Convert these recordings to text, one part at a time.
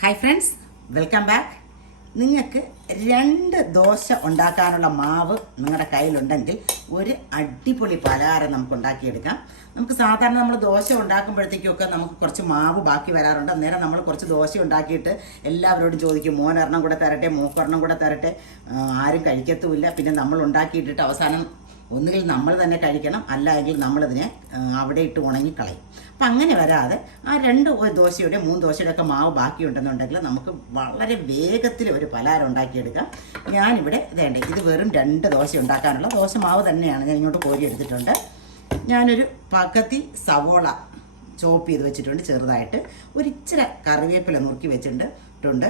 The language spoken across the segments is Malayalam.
ഹായ് ഫ്രണ്ട്സ് വെൽക്കം ബാക്ക് നിങ്ങൾക്ക് രണ്ട് ദോശ ഉണ്ടാക്കാനുള്ള മാവ് നിങ്ങളുടെ കയ്യിലുണ്ടെങ്കിൽ ഒരു അടിപൊളി പലഹാരം നമുക്ക് ഉണ്ടാക്കിയെടുക്കാം. നമുക്ക് സാധാരണ നമ്മൾ ദോശ ഉണ്ടാക്കുമ്പോഴത്തേക്കൊക്കെ നമുക്ക് കുറച്ച് മാവ് ബാക്കി വരാറുണ്ട്. അന്നേരം നമ്മൾ കുറച്ച് ദോശ ഉണ്ടാക്കിയിട്ട് എല്ലാവരോടും ചോദിക്കും മോനൊരെണ്ണം കൂടെ തരട്ടെ മോക്കൊരെണ്ണം കൂടെ തരട്ടെ. ആരും കഴിക്കത്തുമില്ല. പിന്നെ നമ്മൾ ഉണ്ടാക്കിയിട്ടിട്ട് അവസാനം ഒന്നുകിൽ നമ്മൾ തന്നെ കഴിക്കണം അല്ലെങ്കിൽ നമ്മളതിനെ അവിടെ ഇട്ട് ഉണങ്ങിക്കളയും അപ്പം അങ്ങനെ വരാതെ ആ രണ്ട് ദോശയുടെ മൂന്ന് ദോശയുടെ ഒക്കെ മാവ് ബാക്കിയുണ്ടെന്നുണ്ടെങ്കിൽ നമുക്ക് വളരെ വേഗത്തിൽ ഒരു പലഹാരം ഉണ്ടാക്കിയെടുക്കാം. ഞാനിവിടെ ഇതേണ്ടേ ഇത് വെറും രണ്ട് ദോശ ഉണ്ടാക്കാനുള്ള ദോശ മാവ് തന്നെയാണ് ഞാൻ ഇങ്ങോട്ട് കോരി എടുത്തിട്ടുണ്ട്. ഞാനൊരു പകത്തി സവോള ചോപ്പ് ചെയ്ത് വെച്ചിട്ടുണ്ട് ചെറുതായിട്ട്. ഒരു ഇച്ചിരി കറിവേപ്പില നുറുക്കി വെച്ചിട്ടുണ്ട്.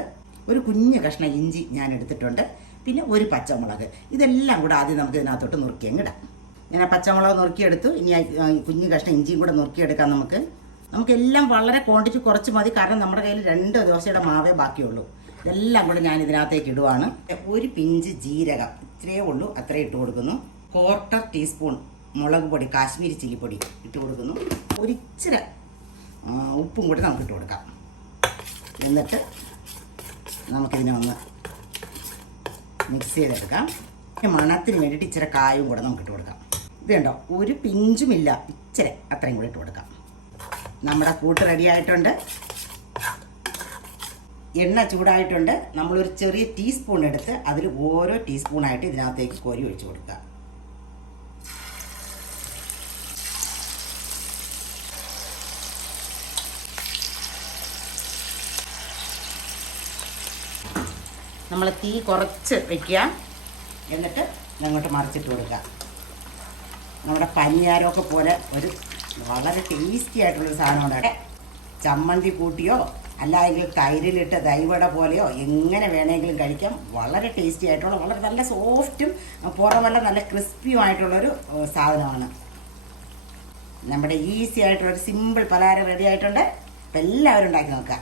ഒരു കുഞ്ഞ് കഷ്ണം ഇഞ്ചി ഞാൻ എടുത്തിട്ടുണ്ട് പിന്നെ ഒരു പച്ചമുളക്. ഇതെല്ലാം കൂടെ ആദ്യം നമുക്ക് ഇതിനകത്തോട്ട് നുറുക്കി അങ്ങിടാം ഞാൻ പച്ചമുളക് നുറുക്കിയെടുത്തു. ഇനി കുഞ്ഞ് കഷ്ണം ഇഞ്ചിയും കൂടെ നുറുക്കിയെടുക്കാം നമുക്ക്. നമുക്കെല്ലാം വളരെ ക്വാണ്ടിറ്റി കുറച്ച് മതി. കാരണം നമ്മുടെ കയ്യിൽ രണ്ട് ദോശയുടെ മാവേ ബാക്കിയുള്ളൂ. ഇതെല്ലാം കൂടെ ഞാൻ ഇതിനകത്തേക്ക് ഇടുവാണ്. ഒരു പിഞ്ച് ജീരകം ഇത്രയേ ഉള്ളൂ. അത്രയും ഇട്ട് കൊടുക്കുന്നു. ക്വാർട്ടർ ടീസ്പൂൺ മുളക് പൊടി കാശ്മീരി ചില്ലി പൊടി ഇട്ട് കൊടുക്കുന്നു. ഒരിച്ചിരി ഉപ്പും കൂടി നമുക്ക് ഇട്ട് കൊടുക്കാം. എന്നിട്ട് നമുക്കിതിനെ ഒന്ന് മിക്സ് ചെയ്തെടുക്കാം. പിന്നെ മണത്തിന് വേണ്ടിയിട്ട് ഇച്ചിരി കായും കൂടെ നമുക്ക് ഇട്ട് കൊടുക്കാം. ഇത് കണ്ടോ? ഒരു പിഞ്ചുമില്ല ഇച്ചിരി അത്രയും കൂടി ഇട്ട് കൊടുക്കാം. നമ്മുടെ കൂട്ട് റെഡിയായിട്ടുണ്ട് എണ്ണ ചൂടായിട്ടുണ്ട്. നമ്മളൊരു ചെറിയ ടീസ്പൂൺ എടുത്ത് അതിൽ ഓരോ ടീസ്പൂണായിട്ട് ഇതിനകത്തേക്ക് കോരി ഒഴിച്ച് കൊടുക്കുക. നമ്മൾ തീ കുറച്ച് വയ്ക്കുക എന്നിട്ട് അങ്ങോട്ട് മറിച്ചിട്ട് കൊടുക്കുക. നമ്മുടെ പനിയാരമൊക്കെ പോലെ ഒരു വളരെ ടേസ്റ്റി ആയിട്ടുള്ളൊരു സാധനമാണ് അവിടെ ചമ്മന്തി കൂട്ടിയോ അല്ലെങ്കിൽ തൈരിലിട്ട് ദൈവട പോലെയോ എങ്ങനെ വേണമെങ്കിലും കഴിക്കാം. വളരെ ടേസ്റ്റി ആയിട്ടുള്ള വളരെ നല്ല സോഫ്റ്റും പുറമല്ല നല്ല ക്രിസ്പിയും ആയിട്ടുള്ളൊരു ഏഹ്, സാധനമാണ്. നമ്മുടെ ഈസി ആയിട്ടുള്ളൊരു സിമ്പിൾ പലഹാരം റെഡി ആയിട്ടുണ്ട്. അപ്പം എല്ലാവരും ഉണ്ടാക്കി നോക്കാം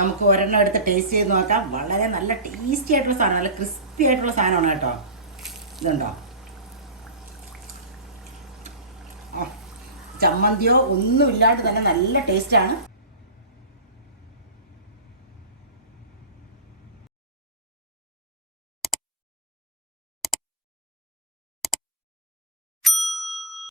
നമുക്ക് ഒരെണ്ണം എടുത്ത് ടേസ്റ്റ് ചെയ്ത് നോക്കാം. വളരെ നല്ല ടേസ്റ്റി ആയിട്ടുള്ള സാധനം നല്ല ക്രിസ്പി ആയിട്ടുള്ള സാധനമാണ് കേട്ടോ. ഇതുണ്ടോ? ചമ്മന്തിയോ ഒന്നുമില്ലാണ്ട് തന്നെ നല്ല ടേസ്റ്റാണ്